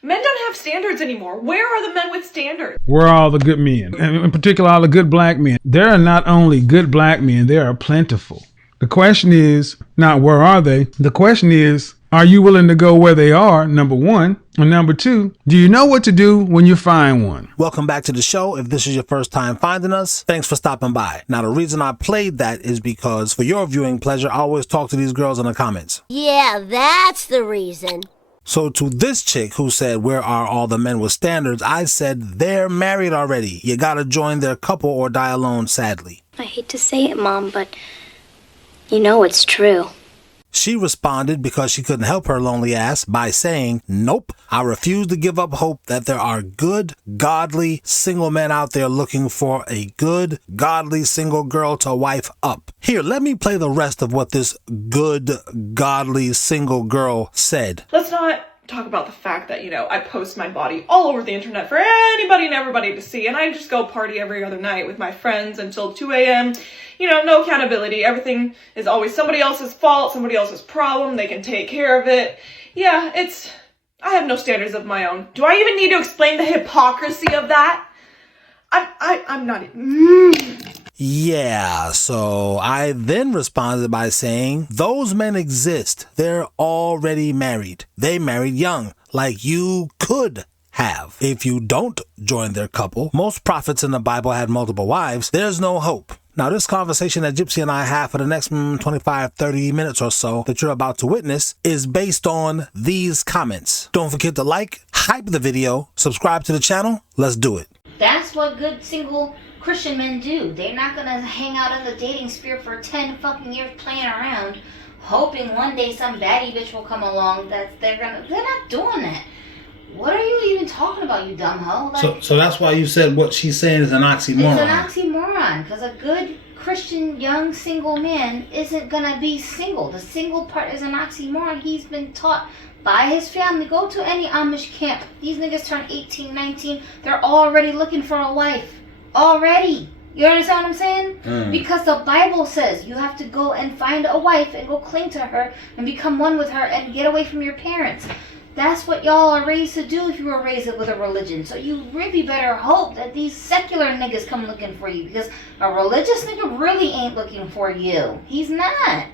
Men don't have standards anymore. Where are the men with standards? Where are all the good men? And in particular, all the good black men. There are not only good black men, there are plentiful. The question is not where are they? The question is, are you willing to go where they are, number one? And number two, do you know what to do when you find one? Welcome back to the show. If this is your first time finding us, thanks for stopping by. Now, the reason I played that is because for your viewing pleasure, I always talk to these girls in the comments. Yeah, that's the reason. So to this chick who said, where are all the men with standards? I said, they're married already. You gotta join their couple or die alone, sadly. I hate to say it, Mom, but you know it's true. She responded because she couldn't help her lonely ass by saying, nope, I refuse to give up hope that there are good, godly, single men out there looking for a good, godly, single girl to wife up. Here, let me play the rest of what this good, godly, single girl said. Let's not talk about the fact that, I post my body all over the internet for anybody and everybody to see, and I just go party every other night with my friends until 2 a.m. No accountability. Everything is always somebody else's fault, somebody else's problem. They can take care of it. Yeah, I have no standards of my own. Do I even need to explain the hypocrisy of that? I'm not even... Yeah, so I then responded by saying, those men exist. They're already married. They married young, like you could have. If you don't join their couple, most prophets in the Bible had multiple wives. There's no hope. Now, this conversation that Gypsy and I have for the next 25, 30 minutes or so that you're about to witness is based on these comments. Don't forget to like, hype the video, subscribe to the channel. Let's do it. That's what good single Christian men do. They're not gonna hang out in the dating sphere for 10 fucking years playing around, hoping one day some baddie bitch will come along. They're not doing that. What are you even talking about, you dumb hoe? So that's why you said what she's saying is an oxymoron. It's an oxymoron, because a good Christian young single man isn't gonna be single. The single part is an oxymoron. He's been taught by his family. Go to any Amish camp. These niggas turn 18, 19. They're already looking for a wife. Already. You understand what I'm saying? Because the Bible says you have to go and find a wife and go cling to her and become one with her and get away from your parents. That's what y'all are raised to do if you were raised with a religion. So you really better hope that these secular niggas come looking for you, because a religious nigga really ain't looking for you. He's not.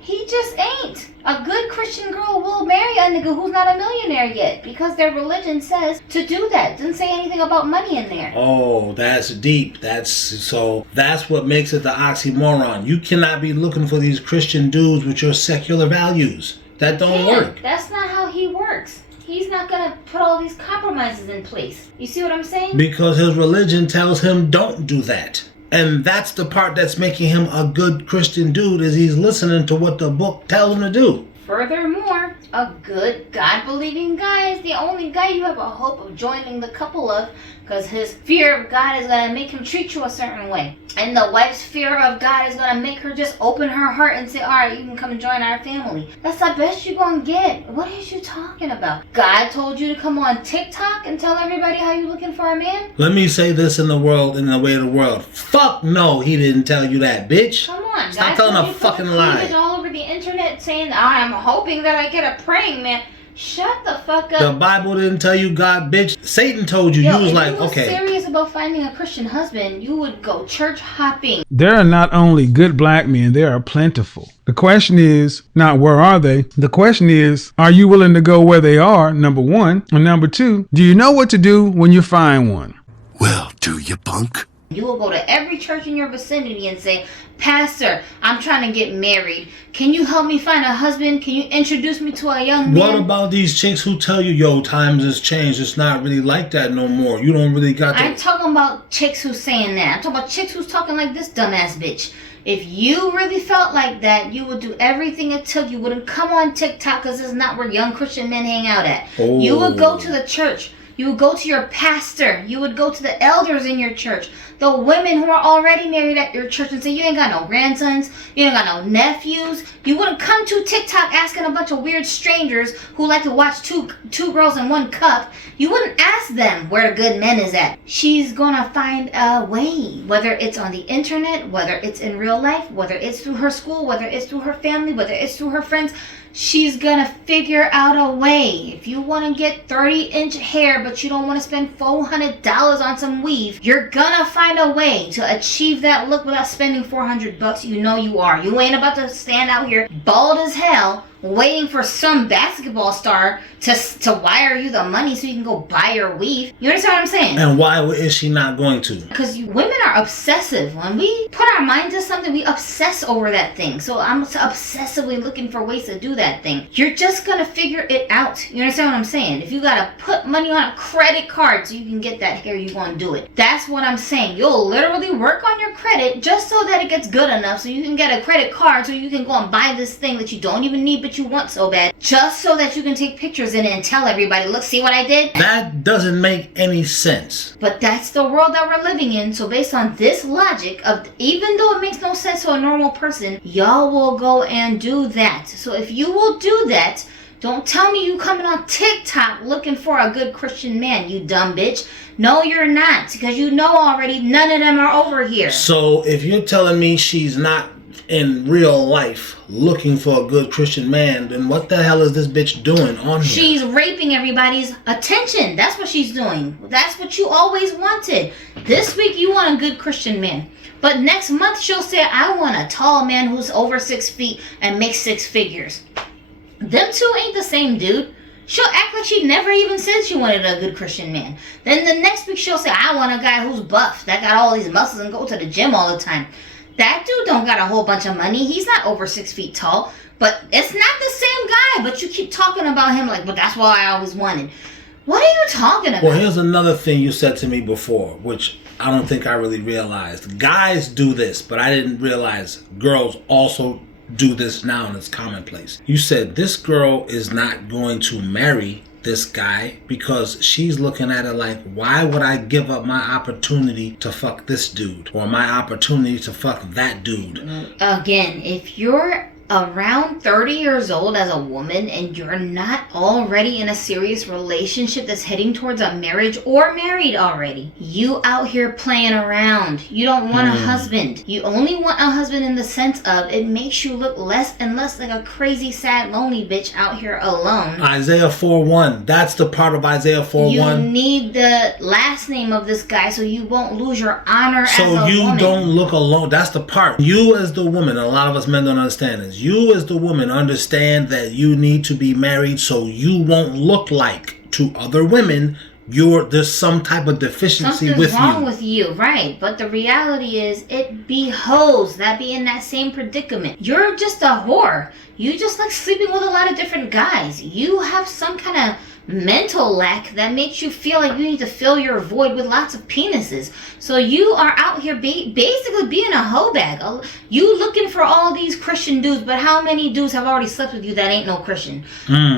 He just ain't. A good Christian girl will marry a nigga who's not a millionaire yet, because their religion says to do that. Doesn't say anything about money in there. Oh, that's deep. That's what makes it the oxymoron. You cannot be looking for these Christian dudes with your secular values. That don't work. That's not how he works. He's not gonna put all these compromises in place. You see what I'm saying? Because his religion tells him don't do that. And that's the part that's making him a good Christian dude, is he's listening to what the book tells him to do. Furthermore, a good God-believing guy is the only guy you have a hope of joining the couple of, because his fear of God is going to make him treat you a certain way. And the wife's fear of God is going to make her just open her heart and say, all right, you can come and join our family. That's the best you're going to get. What is you talking about? God told you to come on TikTok and tell everybody how you're looking for a man? Let me say this in the way of the world. Fuck no, he didn't tell you that, bitch. Come on. Stop telling a fucking lie. All over the internet saying, I'm hoping that I get a praying man. Shut the fuck up. The Bible didn't tell you God, bitch. Satan told you. Yo, you was like, if you okay. If serious about finding a Christian husband, you would go church hopping. There are not only good black men, there are plentiful. The question is not where are they? The question is, are you willing to go where they are, number one? And number two, do you know what to do when you find one? Well, do you, punk? You will go to every church in your vicinity and say, Pastor, I'm trying to get married. Can you help me find a husband? Can you introduce me to a young man? What about these chicks who tell you, yo, times has changed. It's not really like that no more. You don't really got to... I'm talking about chicks who's saying that. I'm talking about chicks who's talking like this dumbass bitch. If you really felt like that, you would do everything it took. You wouldn't come on TikTok, because this is not where young Christian men hang out at. Oh. You would go to the church. You would go to your pastor. You would go to the elders in your church. The women who are already married at your church and say, you ain't got no grandsons. You ain't got no nephews. You wouldn't come to TikTok asking a bunch of weird strangers who like to watch two girls in one cup. You wouldn't ask them where the good men is at. She's gonna find a way, whether it's on the internet, whether it's in real life, whether it's through her school, whether it's through her family, whether it's through her friends. she's gonna figure out a way. If you want to get 30-inch hair, but you don't want to spend $400 on some weave, you're gonna find a way to achieve that look without spending $400. You know you are. You ain't about to stand out here bald as hell waiting for some basketball star to wire you the money so you can go buy your weave. You understand what I'm saying? And why is she not going to? Because women are obsessive. When we put our mind to something, we obsess over that thing. So I'm obsessively looking for ways to do that thing. You're just gonna figure it out. You understand what I'm saying? If you gotta put money on a credit card so you can get that hair, you're gonna do it. That's what I'm saying. You'll literally work on your credit just so that it gets good enough so you can get a credit card so you can go and buy this thing that you don't even need but you want so bad, just so that you can take pictures in it and tell everybody, look, see what I did? That doesn't make any sense. But that's the world that we're living in. So based on this logic of, even though it makes no sense to a normal person, y'all will go and do that. So if you will do that, don't tell me you coming on TikTok looking for a good Christian man, you dumb bitch. No, you're not, because you know already none of them are over here. So if you're telling me she's not in real life looking for a good Christian man, then what the hell is this bitch doing on here? She's raping everybody's attention. That's what she's doing. That's what you always wanted. This week you want a good Christian man, but next month she'll say, I want a tall man who's over 6 feet and makes 6 figures. Them two ain't the same, dude. She'll act like she never even said she wanted a good Christian man. Then the next week she'll say, I want a guy who's buff, that got all these muscles and go to the gym all the time. That dude don't got a whole bunch of money. He's not over 6 feet tall. But it's not the same guy. But you keep talking about him like, but that's what I always wanted. What are you talking about? Well, here's another thing you said to me before, which I don't think I really realized. Guys do this, but I didn't realize girls also do this now, and it's commonplace. You said this girl is not going to marry this guy because she's looking at it like, why would I give up my opportunity to fuck this dude, or my opportunity to fuck that dude? Again, if you're around 30 years old as a woman and you're not already in a serious relationship that's heading towards a marriage or married already, you out here playing around. You don't want a husband. You only want a husband in the sense of it makes you look less and less like a crazy, sad, lonely bitch out here alone. Isaiah 4:1. That's the part of Isaiah 4:1. You need the last name of this guy so you won't lose your honor as a woman. So you don't look alone. That's the part. You as the woman, a lot of us men don't understand this. You as the woman understand that you need to be married so you won't look like to other women there's some type of deficiency with you. Something's wrong with you, right? But the reality is it be hoes that be in that same predicament. You're just a whore. You just like sleeping with a lot of different guys. You have some kind of mental lack that makes you feel like you need to fill your void with lots of penises. So you are out here basically being a hoe bag. You looking for all these Christian dudes, but how many dudes have already slept with you that ain't no Christian?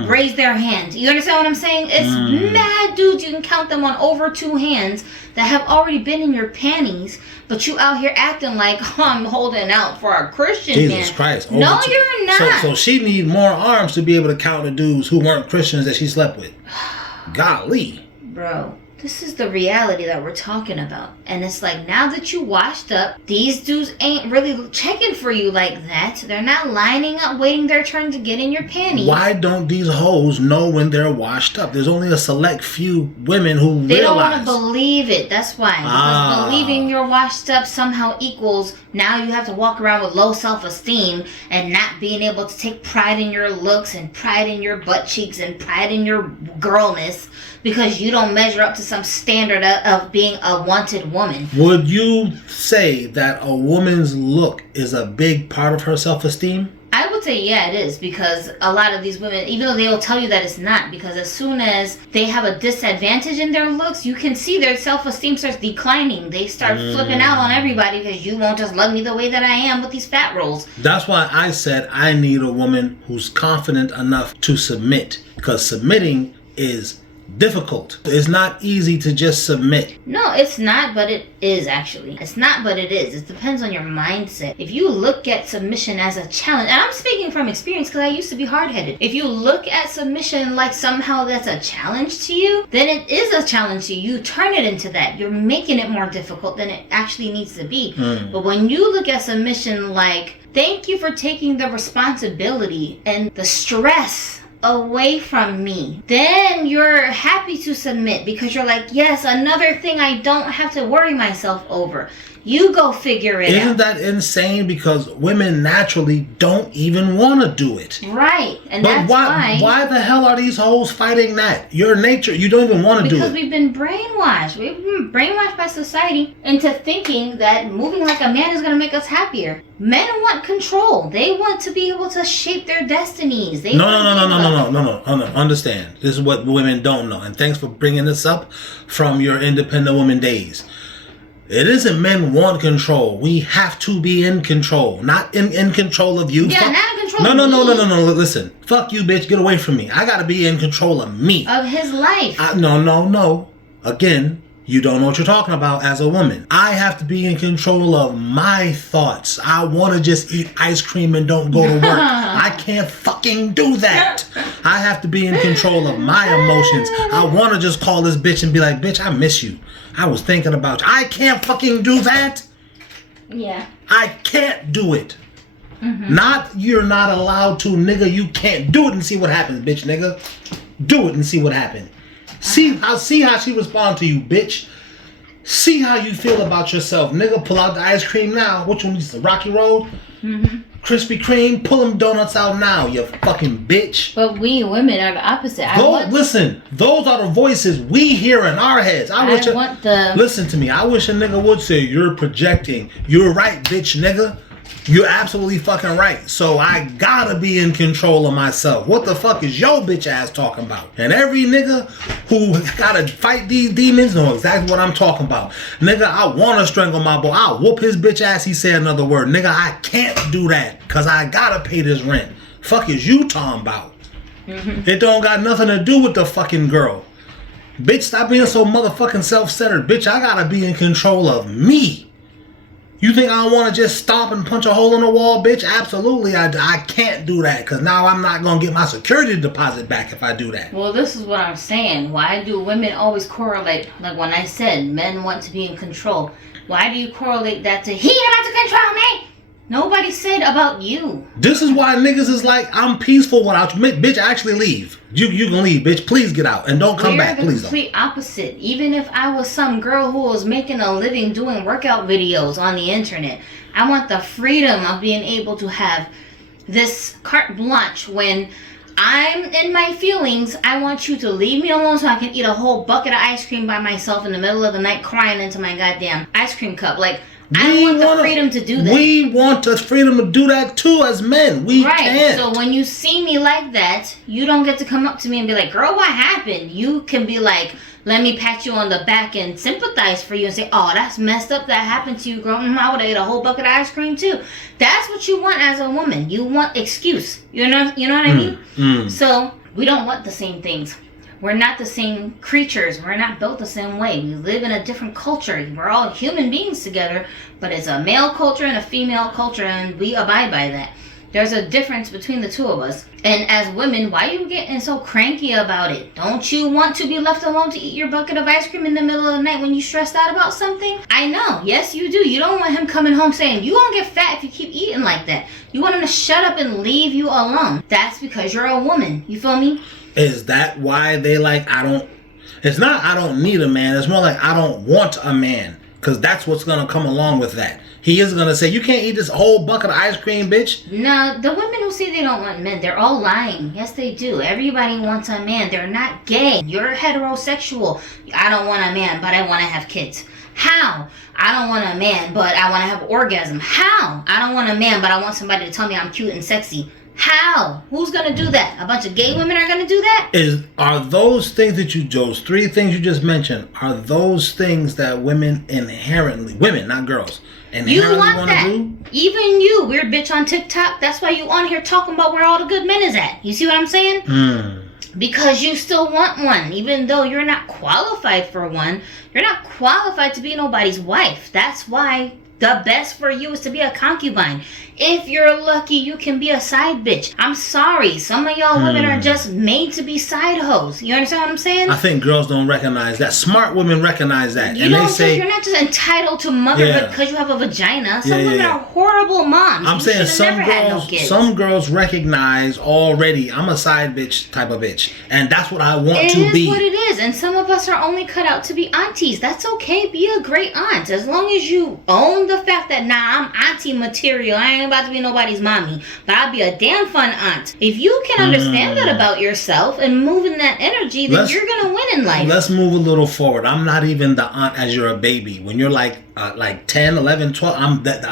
Raise their hand. You understand what I'm saying? It's mad dudes. You can count them on over 2 hands that have already been in your panties, but you out here acting like, oh, I'm holding out for a Christian man. Jesus Christ. No, you're not. So she need more arms to be able to count the dudes who weren't Christians that she slept with. Golly. Bro, this is the reality that we're talking about. And it's like, now that you washed up, these dudes ain't really checking for you like that. They're not lining up waiting their turn to get in your panties. Why don't these hoes know when they're washed up? There's only a select few women who They realize. don't want to believe it. That's why. Because believing you're washed up somehow equals now you have to walk around with low self-esteem and not being able to take pride in your looks and pride in your butt cheeks and pride in your girlness because you don't measure up to some standard of being a wanted woman. Would you say that a woman's look is a big part of her self-esteem? I would say yeah, it is, because a lot of these women, even though they'll tell you that it's not, because as soon as they have a disadvantage in their looks, you can see their self-esteem starts declining. They start flipping out on everybody because you won't just love me the way that I am with these fat rolls. That's why I said I need a woman who's confident enough to submit, because submitting is difficult. It's not easy to just submit. No, it's not, but it is actually. It's not, but it is. It depends on your mindset. If you look at submission as a challenge, and I'm speaking from experience because I used to be hard-headed. If you look at submission like somehow that's a challenge to you, then it is a challenge to you. You turn it into that. You're making it more difficult than it actually needs to be. But when you look at submission like Thank you for taking the responsibility and the stress away from me. Then you're happy to submit because you're like, yes, another thing I don't have to worry myself over. You go figure it out. Isn't that insane? Because women naturally don't even want to do it. Right. And But that's why the hell are these hoes fighting that? Your nature, you don't even want to do it. Because we've been brainwashed. We've been brainwashed by society into thinking that moving like a man is going to make us happier. Men want control. They want to be able to shape their destinies. No. Understand. This is what women don't know. And thanks for bringing this up from your independent woman days. It isn't men want control. We have to be in control. Not in control of you. Yeah, not in control of me. No. Listen. Fuck you, bitch. Get away from me. I gotta be in control of me. Of his life. No. Again, you don't know what you're talking about as a woman. I have to be in control of my thoughts. I want to just eat ice cream and don't go to work. I can't fucking do that. I have to be in control of my emotions. I want to just call this bitch and be like, bitch, I miss you. I was thinking about you. I can't fucking do that. Yeah. I can't do it. Not you're not allowed to, nigga. You can't do it and see what happens, bitch, nigga. Do it and see what happens. See how she respond to you, bitch. See how you feel about yourself, nigga. Pull out the ice cream now. Which one is the Rocky Road? Krispy Kreme. Pull them donuts out now, you fucking bitch. But we women are the opposite. Listen, those are the voices we hear in our heads. Listen to me. I wish a nigga would say, you're projecting. You're right, bitch, nigga. You're absolutely fucking right. So I gotta be in control of myself. What the fuck is your bitch ass talking about? And every nigga who gotta fight these demons knows exactly what I'm talking about. Nigga, I wanna strangle my boy. I'll whoop his bitch ass. He said another word. Nigga, I can't do that because I gotta pay this rent. Fuck is you talking about? It don't got nothing to do with the fucking girl. Bitch, stop being so motherfucking self-centered. Bitch, I gotta be in control of me. You think I want to just stomp and punch a hole in the wall, bitch? Absolutely, I can't do that because now I'm not going to get my security deposit back if I do that. Well, this is what I'm saying. Why do women always correlate? Like when I said men want to be in control. Why do you correlate that to he about to control me? Nobody said about you. This is why niggas is like, I'm peaceful without you. Bitch, actually leave. You can leave, bitch. Please get out and don't come back, please. We're the complete opposite. Even if I was some girl who was making a living doing workout videos on the internet, I want the freedom of being able to have this carte blanche when I'm in my feelings. I want you to leave me alone so I can eat a whole bucket of ice cream by myself in the middle of the night crying into my goddamn ice cream cup. Like, I want the freedom to do that. We want the freedom to do that too as men. We can't. So when you see me like that, you don't get to come up to me and be like, girl, what happened? You can be like, let me pat you on the back and sympathize for you and say, oh, that's messed up that happened to you, girl. I would have ate a whole bucket of ice cream too. That's what you want as a woman. You want excuse. You know what I mean? So we don't want the same things. We're not the same creatures. We're not built the same way. We live in a different culture. We're all human beings together, but it's a male culture and a female culture, and we abide by that. There's a difference between the two of us. And as women, why are you getting so cranky about it? Don't you want to be left alone to eat your bucket of ice cream in the middle of the night when you're stressed out about something? I know. Yes, you do. You don't want him coming home saying, you won't get fat if you keep eating like that. You want him to shut up and leave you alone. That's because you're a woman. You feel me? Is that why they like, it's not I don't need a man. It's more like I don't want a man. Because that's what's going to come along with that. He is going to say, you can't eat this whole bucket of ice cream, bitch. No, the women who say they don't want men, they're all lying. Yes, they do. Everybody wants a man. They're not gay. You're heterosexual. I don't want a man, but I want to have kids. How? I don't want a man, but I want to have orgasm. How? I don't want a man, but I want somebody to tell me I'm cute and sexy. How? Who's gonna do that? A bunch of gay women are gonna do that? Are those things those three things you just mentioned, are those things that women, not girls, inherently want to do? Even you, weird bitch on TikTok. That's why you on here talking about where all the good men is at. You see what I'm saying? Because you still want one, even though you're not qualified for one. You're not qualified to be nobody's wife. That's why The best for you is to be a concubine. If you're lucky, you can be a side bitch. I'm sorry. Some of y'all women are just made to be side hoes. You understand what I'm saying? I think girls don't recognize that. Smart women recognize that. You and don't they say, you're not just entitled to motherhood because you have a vagina. Some women are horrible moms. I'm saying some girls recognize already, I'm a side bitch type of bitch. And that's what I want to be. It is what it is. And some of us are only cut out to be aunties. That's okay. Be a great aunt. As long as you own the fact that, I'm auntie material. I ain't about to be nobody's mommy. But I'll be a damn fun aunt. If you can understand that about yourself and move in that energy, then you're going to win in life. Let's move a little forward. I'm not even the aunt as you're a baby. When you're like 10, 11, 12, I'm that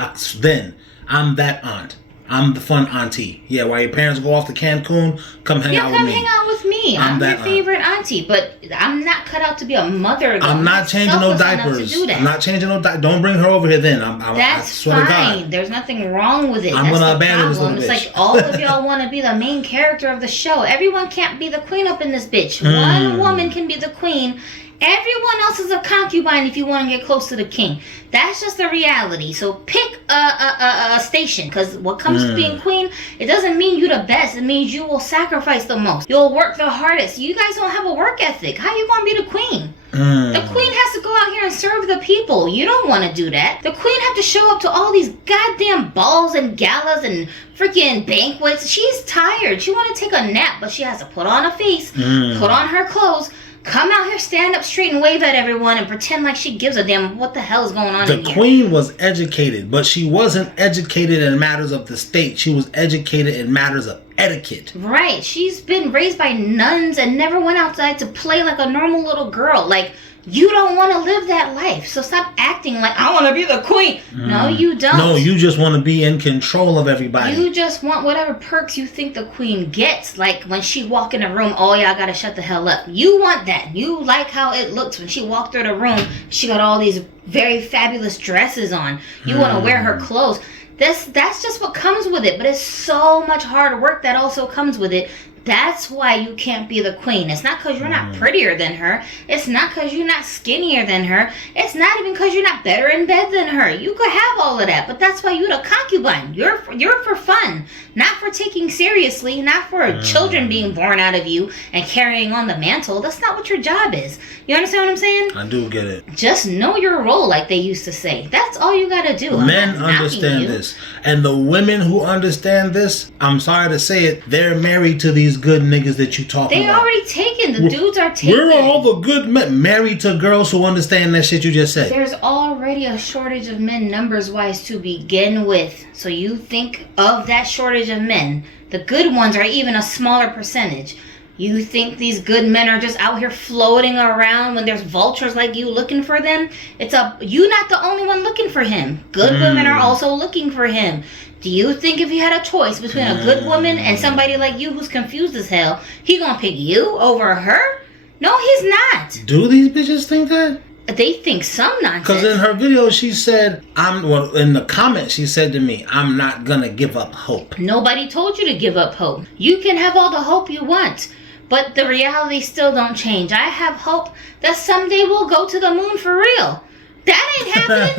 aunt. I'm the fun auntie. Yeah, while your parents go off to Cancun, come hang out with me. Hang out with me. I'm your favorite auntie, but I'm not cut out to be a mother. I'm not changing no diapers. I'm not changing no diapers. Don't bring her over here then. That's fine. There's nothing wrong with it. I'm going to abandon this little bitch. It's like all of y'all want to be the main character of the show. Everyone can't be the queen up in this bitch. One woman can be the queen. Everyone else is a concubine if you want to get close to the king. That's just the reality. So pick a station, because what comes to being queen, it doesn't mean you the best. It means you will sacrifice the most. You'll work the hardest. You guys don't have a work ethic. How you going to be the queen? The queen has to go out here and serve the people. You don't want to do that. The queen have to show up to all these goddamn balls and galas and freaking banquets. She's tired. She want to take a nap, but she has to put on a face, put on her clothes, come out here, stand up straight and wave at everyone and pretend like she gives a damn what the hell is going on in here. The queen was educated, but she wasn't educated in matters of the state. She was educated in matters of etiquette. Right. She's been raised by nuns and never went outside to play like a normal little girl. Like, you don't want to live that life. So stop acting like, I want to be the queen. No, you don't. No, you just want to be in control of everybody. You just want whatever perks you think the queen gets. Like when she walk in a room, oh yeah, I got to shut the hell up. You want that. You like how it looks when she walked through the room. She got all these very fabulous dresses on. You want to wear her clothes. That's just what comes with it. But it's so much hard work that also comes with it. That's why you can't be the queen. It's not because you're not prettier than her. It's not because you're not skinnier than her. It's not even because you're not better in bed than her. You could have all of that, but that's why you're the concubine. You're for fun, not for taking seriously, not for children being born out of you and carrying on the mantle. That's not what your job is. You understand what I'm saying? I do get it. Just know your role, like they used to say. That's all you gotta do. Men understand this. And the women who understand this, I'm sorry to say it, they're married to these good niggas that you talking about. They already taken. The dudes are taken. We're all the good men married to girls who understand that shit you just said. There's already a shortage of men numbers-wise to begin with. So you think of that shortage of men. The good ones are even a smaller percentage. You think these good men are just out here floating around when there's vultures like you looking for them? You're not the only one looking for him. Good women are also looking for him. Do you think if he had a choice between a good woman and somebody like you who's confused as hell, he gonna pick you over her? No, he's not. Do these bitches think that? They think some nonsense. Because in her video, she said, in the comments, she said to me, I'm not gonna give up hope. Nobody told you to give up hope. You can have all the hope you want, but the reality still don't change. I have hope that someday we'll go to the moon for real. That ain't happening.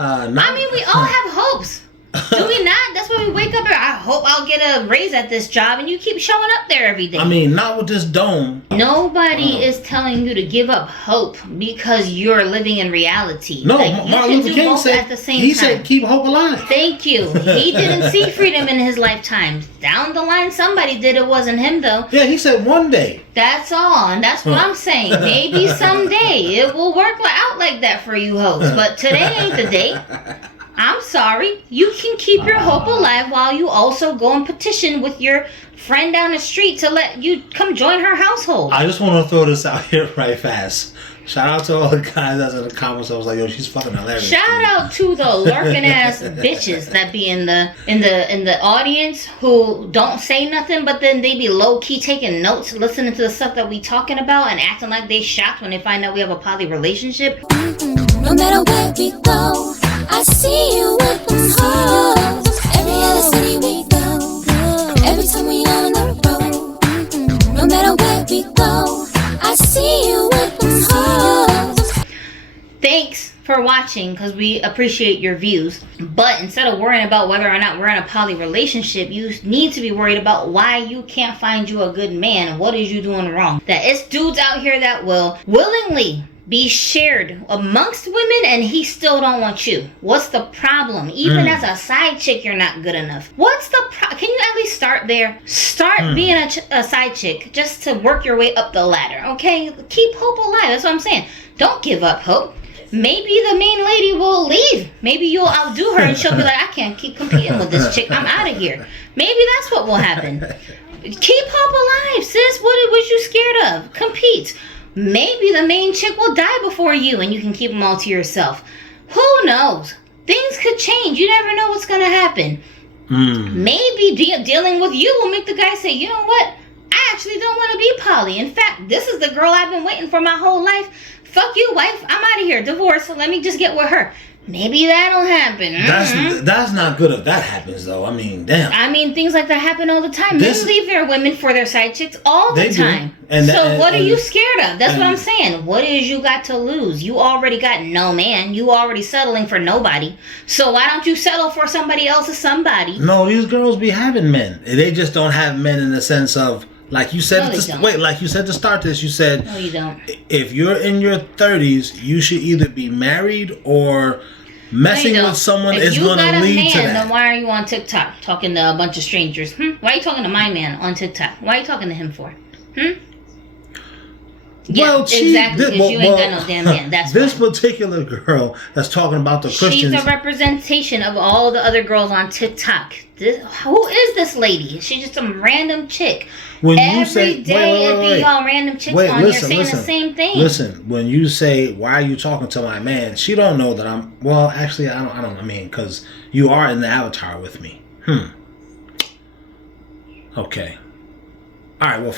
I mean, we all have hopes. Do we not? That's why we wake up here. I hope I'll get a raise at this job, and you keep showing up there every day. I mean, not with this dome. Nobody is telling you to give up hope because you're living in reality. No, Martin Luther King said, at the same he time. said keep hope alive. Thank you. He didn't see freedom in his lifetime. Down the line, somebody did. It wasn't him, though. Yeah, he said one day. That's all, and that's what I'm saying. Maybe someday it will work out like that for you hoes, but today ain't the day. I'm sorry. You can keep your hope alive while you also go and petition with your friend down the street to let you come join her household. I just want to throw this out here right fast. Shout out to all the guys that's in the comments. I was like, yo, she's fucking hilarious. Shout out to the lurking ass bitches that be in the audience who don't say nothing, but then they be low key taking notes, listening to the stuff that we talking about, and acting like they shocked when they find out we have a poly relationship. No matter where we go, I see you with them hoes. Every other city we go, every time we on the road. No matter where we go, I see you with them hoes. Thanks for watching, because we appreciate your views. But instead of worrying about whether or not we're in a poly relationship, you need to be worried about why you can't find you a good man. What is you doing wrong? That it's dudes out here that will willingly be shared amongst women and he still don't want you. What's the problem? Even as a side chick, you're not good enough. What's the can you at least start there? Start being a side chick just to work your way up the ladder, okay? Keep hope alive. That's what I'm saying. Don't give up hope. Maybe the main lady will leave. Maybe you'll outdo her and she'll be like, I can't keep competing with this chick. I'm out of here. Maybe that's what will happen. Keep hope alive, sis. What was you scared of? Compete. Maybe the main chick will die before you and you can keep them all to yourself. Who knows? Things could change. You never know what's going to happen. Maybe dealing with you will make the guy say, you know what? I actually don't want to be poly. In fact, this is the girl I've been waiting for my whole life. Fuck you, wife. I'm out of here. Divorce. So let me just get with her. Maybe that'll happen. That's not good if that happens, though. I mean, damn. I mean, things like that happen all the time. Men leave their women for their side chicks all the time. So what are you scared of? That's what I'm saying. What is you got to lose? You already got no man. You already settling for nobody. So why don't you settle for somebody else's somebody? No, these girls be having men. They just don't have men in the sense of, like you said, like you said to start this, you said, no, you don't. If you're in your 30s, you should either be married or messing with someone is going to lead to that. Then why are you on TikTok talking to a bunch of strangers? Why are you talking to my man on TikTok? Why are you talking to him for? Yeah, well, exactly, because you ain't got no damn man. That's this particular girl that's talking about the Christians. She's a representation of all the other girls on TikTok. Who is this lady? She's just some random chick. Every day it be all random chicks on here saying the same thing. Listen, when you say, why are you talking to my man? She don't know that I'm, well, actually, I mean, because you are in the avatar with me. Okay. All right, well,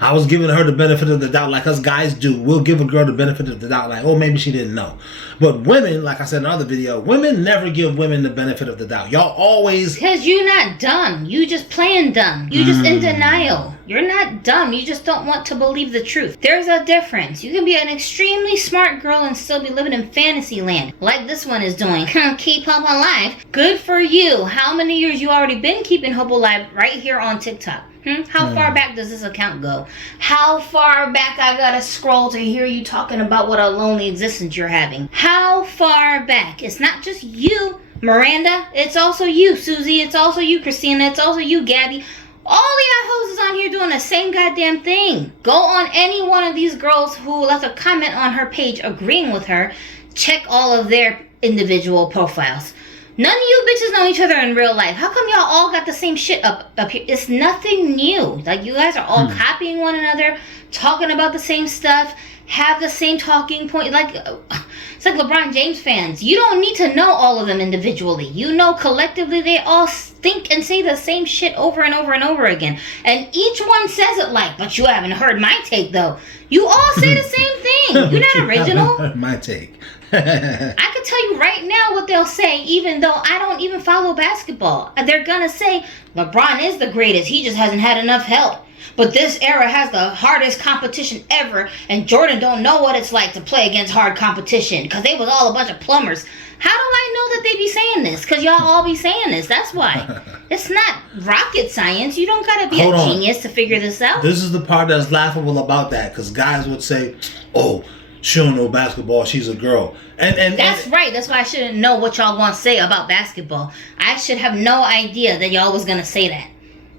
I was giving her the benefit of the doubt like us guys do. We'll give a girl the benefit of the doubt like, oh, maybe she didn't know. But women, like I said in another video, women never give women the benefit of the doubt. Y'all always... Because you're not dumb. You just playing dumb. You just in denial. You're not dumb. You just don't want to believe the truth. There's a difference. You can be an extremely smart girl and still be living in fantasy land. Like this one is doing. Keep hope alive. Good for you. How many years you already been keeping hope alive right here on TikTok? How far back does this account go? How far back I gotta scroll to hear you talking about what a lonely existence you're having? How far back? It's not just you, Miranda. It's also you, Susie. It's also you, Christina. It's also you, Gabby. All y'all hoes is on here doing the same goddamn thing. Go on any one of these girls who left a comment on her page agreeing with her. Check all of their individual profiles. None of you bitches know each other in real life. How come y'all all got the same shit up here? It's nothing new. Like, you guys are all copying one another, talking about the same stuff, have the same talking point. Like, it's like LeBron James fans. You don't need to know all of them individually. You know collectively they all think and say the same shit over and over and over again. And each one says it like, but you haven't heard my take, though. You all say the same thing. You're not original. My take. I could tell you right now what they'll say, even though I don't even follow basketball. They're gonna say LeBron is the greatest. He just hasn't had enough help. But this era has the hardest competition ever, and Jordan don't know what it's like to play against hard competition because they was all a bunch of plumbers. How do I know that they be saying this? Because y'all all be saying this. That's why. It's not rocket science. You don't gotta be a genius to figure this out. This is the part that's laughable about that, because guys would say, oh, she don't know basketball, she's a girl. And that's right. That's why I shouldn't know what y'all want to say about basketball. I should have no idea that y'all was going to say that.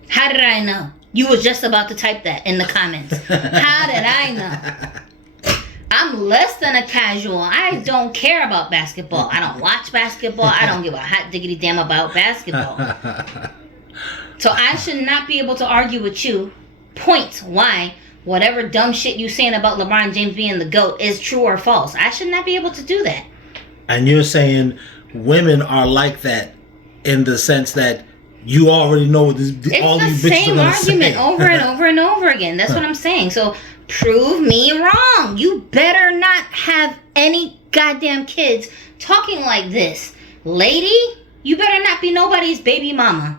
How did I know? You was just about to type that in the comments. How did I know? I'm less than a casual. I don't care about basketball. I don't watch basketball. I don't give a hot diggity damn about basketball. So I should not be able to argue with you. Point why whatever dumb shit you saying about LeBron James being the GOAT is true or false. I should not be able to do that. And you're saying women are like that in the sense that you already know what all these bitches are going to say. It's the same argument over and over and over again. That's what I'm saying. So prove me wrong. You better not have any goddamn kids talking like this. Lady, you better not be nobody's baby mama.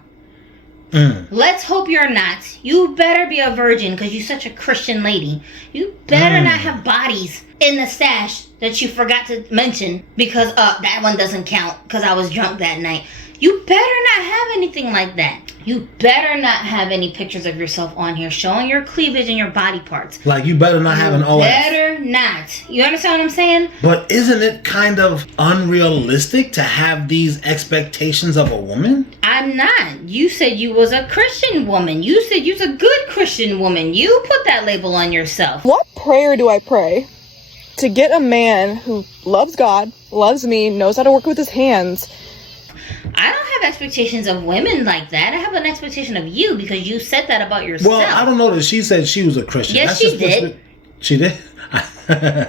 Let's hope you're not. You better be a virgin because you're such a Christian lady. You better not have bodies in the stash that you forgot to mention because that one doesn't count because I was drunk that night. You better not have anything like that. You better not have any pictures of yourself on here showing your cleavage and your body parts. Like, you better not have an OF. Better not. You understand what I'm saying? But isn't it kind of unrealistic to have these expectations of a woman? I'm not. You said you was a Christian woman. You said you was a good Christian woman. You put that label on yourself. What prayer do I pray to get a man who loves God, loves me, knows how to work with his hands? I don't have expectations of women like that. I have an expectation of you because you said that about yourself. Well, I don't know that she said she was a Christian. Yes, she did. She did?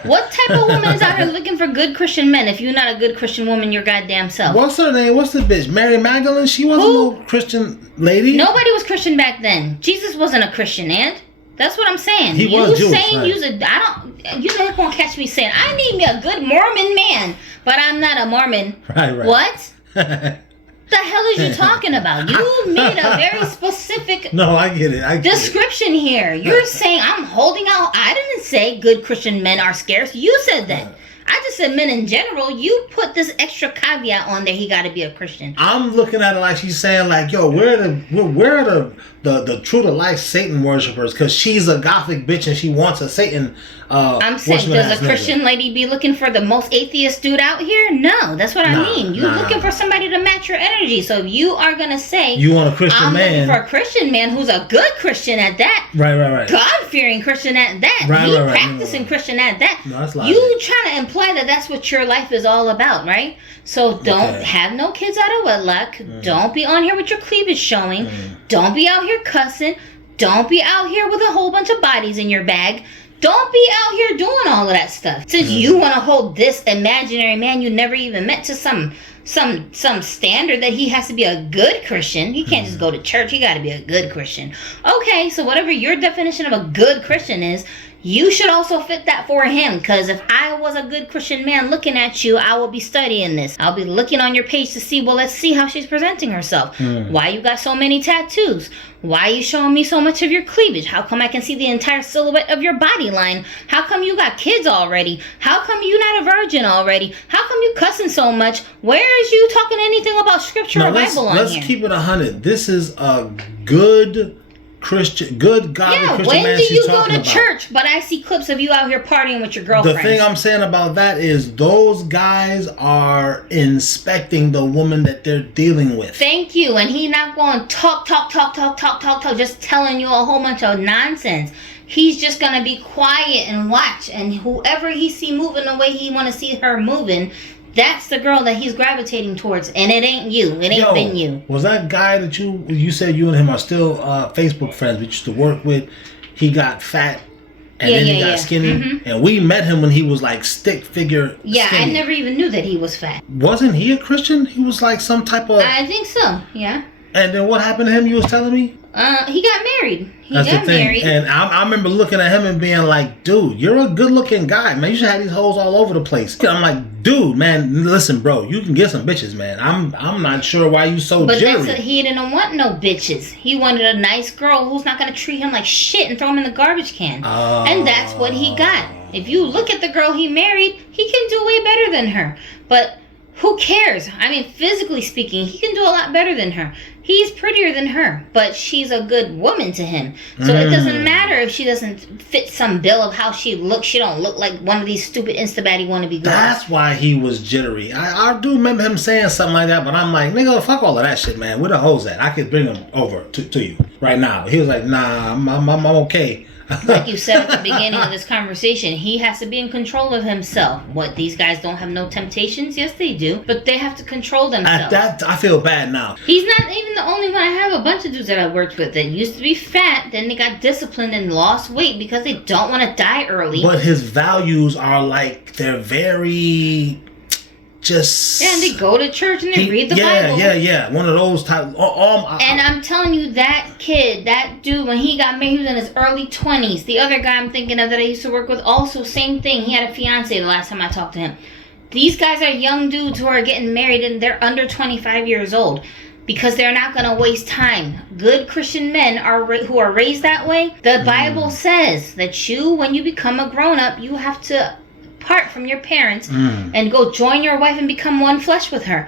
What type of woman is out here looking for good Christian men? If you're not a good Christian woman, your goddamn self. What's her name? What's the bitch? Mary Magdalene? She wasn't no Christian lady? Nobody was Christian back then. Jesus wasn't a Christian, and that's what I'm saying. He was Jewish, saying right. You're not gonna catch me saying I need me a good Mormon man, but I'm not a Mormon. Right. What? The hell is you talking about? You made a very specific No, I get it. description here. You're saying I'm holding out. I didn't say good Christian men are scarce. You said that. I just said men in general. You put this extra caveat on there. He got to be a Christian. I'm looking at it like she's saying, like, yo, where are the true to life Satan worshippers? Because she's a gothic bitch and she wants a Satan. I'm saying, does a Christian lady be looking for the most atheist dude out here? No, that's what I mean. You're looking for somebody to match your energy. So if you are gonna say you want a Christian man, I'm looking for a Christian man who's a good Christian at that, right, God-fearing Christian at that, practicing Christian at that. No, that's you trying to imply that that's what your life is all about, right? So don't have no kids out of wedlock. Don't be on here with your cleavage showing. Don't be out here cussing. Don't be out here with a whole bunch of bodies in your bag. Don't be out here doing all of that stuff. Since you want to hold this imaginary man you never even met to some standard that he has to be a good Christian. He can't just go to church. He got to be a good Christian. Okay, so whatever your definition of a good Christian is, you should also fit that for him. Because if I was a good Christian man looking at you, I will be studying this. I'll be looking on your page to see, well, let's see how she's presenting herself. Why you got so many tattoos? Why you showing me so much of your cleavage? How come I can see the entire silhouette of your body line? How come you got kids already? How come you not a virgin already? How come you cussing so much? Where is you talking anything about scripture or Bible on here? Let's keep it 100. This is a good Christian, good godly Christian man she's talking about. When do you go to church? But I see clips of you out here partying with your girlfriends. The thing I'm saying about that is those guys are inspecting the woman that they're dealing with. Thank you. And he not going talk, just telling you a whole bunch of nonsense. He's just going to be quiet and watch. And whoever he see moving the way he want to see her moving, that's the girl that he's gravitating towards, and it ain't you. It ain't been you. Was that guy that you said you and him are still Facebook friends? We used to work with. He got fat, and then he got skinny, and we met him when he was like stick figure. Yeah, skinny. I never even knew that he was fat. Wasn't he a Christian? He was like some type of. I think so. Yeah. And then what happened to him? You was telling me. He got married. That's the thing. Married. And I remember looking at him and being like, dude, you're a good looking guy, man. You should have these hoes all over the place. I'm like, dude, man, listen, bro, you can get some bitches, man. I'm not sure why you so jittery. But he didn't want no bitches. He wanted a nice girl who's not going to treat him like shit and throw him in the garbage can. And that's what he got. If you look at the girl he married, he can do way better than her. But who cares? I mean, physically speaking, he can do a lot better than her. He's prettier than her, but she's a good woman to him. So it doesn't matter if she doesn't fit some bill of how she looks. She don't look like one of these stupid Insta-baddie wannabe girls. That's why he was jittery. I do remember him saying something like that, but I'm like, nigga, fuck all of that shit, man. Where the hoes at? I could bring them over to you right now. He was like, nah, I'm okay. Like you said at the beginning of this conversation, he has to be in control of himself. What, these guys don't have no temptations? Yes, they do. But they have to control themselves. At that, I feel bad now. He's not even the only one. I have a bunch of dudes that I worked with that used to be fat, then they got disciplined and lost weight because they don't want to die early. But his values are like, they're very... just... Yeah, and they go to church and they read the Bible. Yeah. One of those type... and I'm telling you, that kid, that dude, when he got married, he was in his early 20s. The other guy I'm thinking of that I used to work with, also same thing. He had a fiance the last time I talked to him. These guys are young dudes who are getting married and they're under 25 years old. because they're not going to waste time. Good Christian men who are raised that way, the Bible says that when you become a grown-up, you have to part from your parents and go join your wife and become one flesh with her.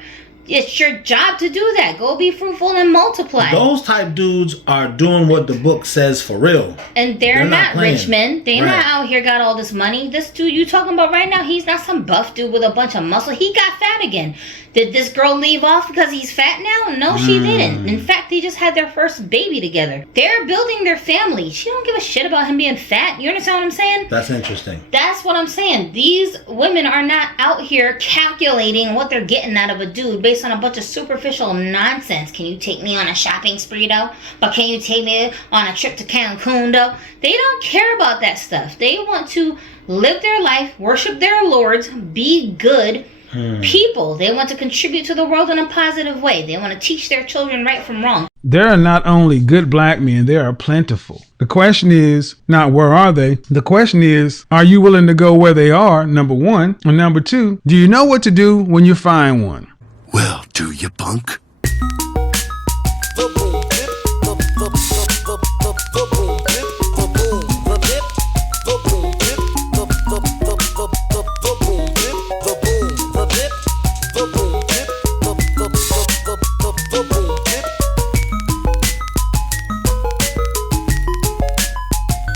It's your job to do that. Go be fruitful and multiply. Those type dudes are doing what the book says for real. And they're not rich men. They're not out here got all this money. This dude you talking about right now, he's not some buff dude with a bunch of muscle. He got fat again. Did this girl leave off because he's fat now? No, she didn't. In fact, they just had their first baby together. They're building their family. She don't give a shit about him being fat. You understand what I'm saying? That's interesting. That's what I'm saying. These women are not out here calculating what they're getting out of a dude based on a bunch of superficial nonsense. Can you take me on a shopping spree, though? But can you take me on a trip to Cancun, though? They don't care about that stuff. They want to live their life, worship their lords, be good people. They want to contribute to the world in a positive way. They want to teach their children right from wrong. There are not only good black men, there are plentiful. The question is not where are they? The question is, are you willing to go where they are, number one? And number two, do you know what to do when you find one? Well, do you, punk? The